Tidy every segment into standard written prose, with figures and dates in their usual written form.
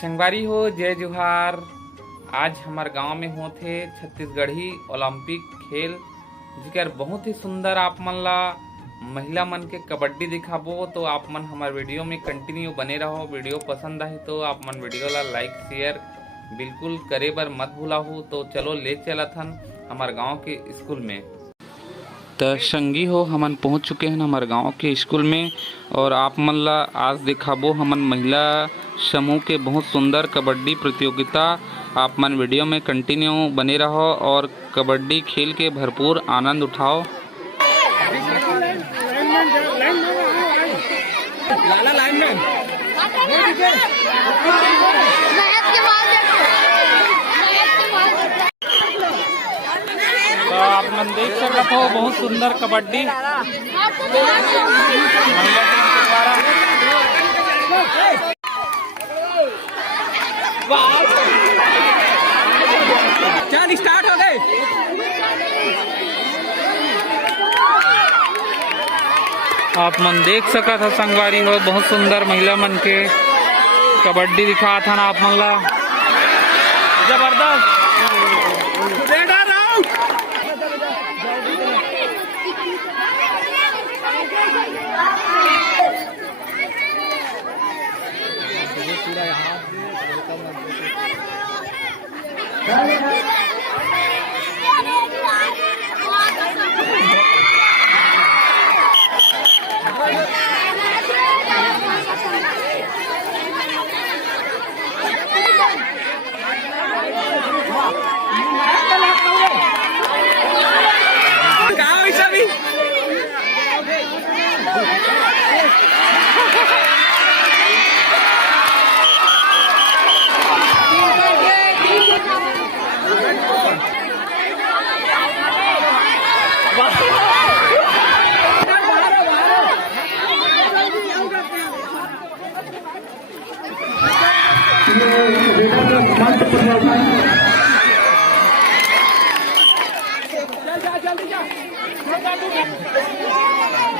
संगवारी हो जय जोहार। आज हमार गांव में होते छत्तीसगढ़ी ओलंपिक खेल जिकर बहुत ही सुंदर आप मन ला महिला मन के कबड्डी दिखाबो। तो आप मन हमार वीडियो में कंटिन्यू बने रहो। वीडियो पसंद आए तो आप मन वीडियो ला लाइक शेयर बिल्कुल करे बर मत भूलाहू। तो चलो ले चलत हन हमार गांव के स्कूल में। तो संगी हो हमन पहुंच चुके हैं हमारे गांव के स्कूल में और आप मन ला आज दिखाबो हमन महिला समूह के बहुत सुंदर कबड्डी प्रतियोगिता। आप मन वीडियो में कंटिन्यू बने रहो और कबड्डी खेल के भरपूर आनंद उठाओ। तो आप मन देख सकते हो बहुत सुंदर कबड्डी चल स्टार्ट हो गए। आप मन देख सका था संगवारी हो बहुत सुंदर महिला मन के कबड्डी दिखा था ना आप मन ला जबरदस्त।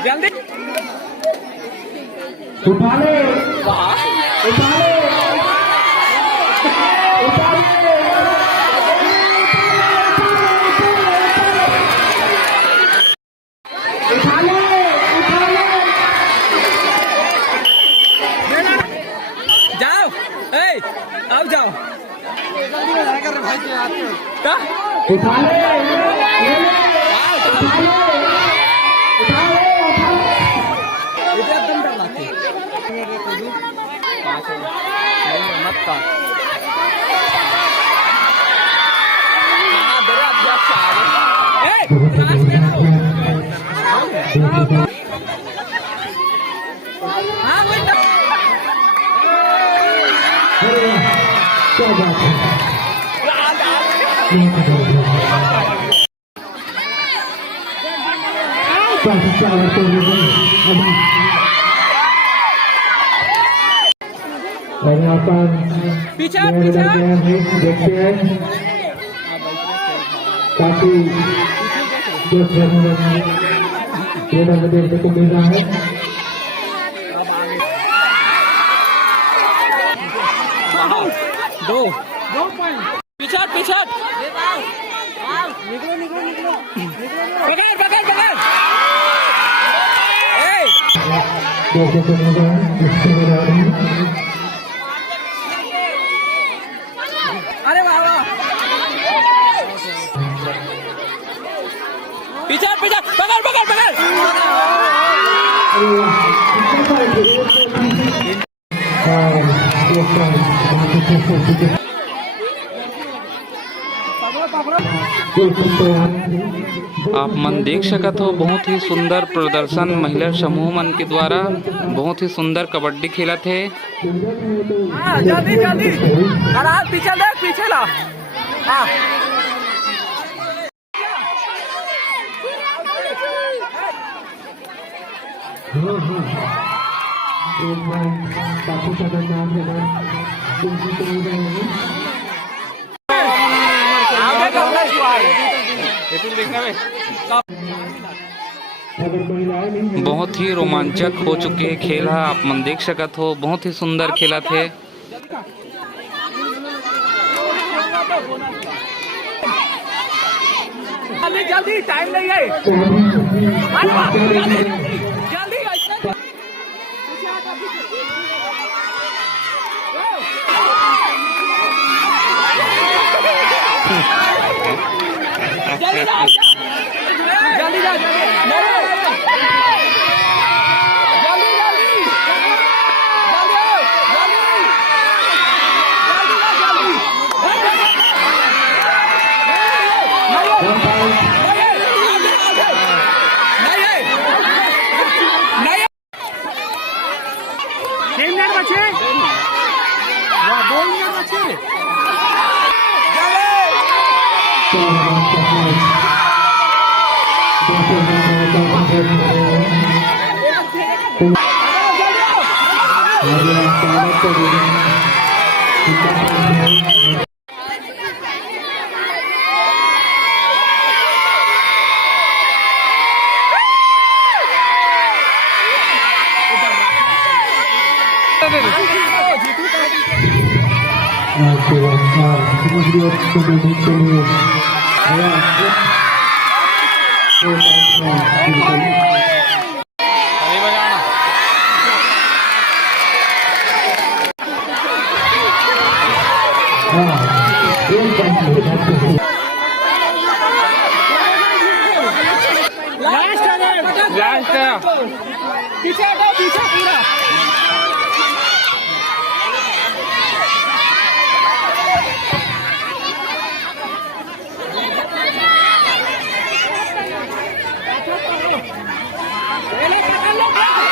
जल्दी उठा ले उठा ले जाओ। अब जाओ उठा ले और यहाँ पर पीछे देखते हैं काफी जो देखने को मिल रहा है। दो पीछे पीछे निकलो पकड़ पकड़ पकड़। अरे वाह वाह पीछे पीछे पकड़ पकड़ पकड़। आप मन देख सकत हो बहुत ही सुंदर प्रदर्शन महिला समूह मन के द्वारा बहुत ही सुंदर कबड्डी खेलत है। जल्दी जल्दी आराम पीछे देख पीछे ला। हाँ काफी ज्यादा नाम है। कुर्सी को मिल रहे हैं आगे का फ्लैश हुआ है अगर महिलाएं नहीं हैं बहुत ही रोमांचक हो चुके खेल है, आप मन देख सकत हो, बहुत ही सुंदर खेला थे। जल्दी जल्दी टाइम नहीं है तो अभी छुट्टी अरे वाह, क्या जल्दी लेके हैं? जल्दी जल्दी जाओ जल्दी जाओ One point. चार रन का मैच। दूसरे मैच में कंप्लीट हो रहे हैं। आगे आप स्वागत करेंगे। आपके बाद दूसरी ओर को देखने के लिए पीछे हटाओ पीछे पूरा क्या लगाते हैं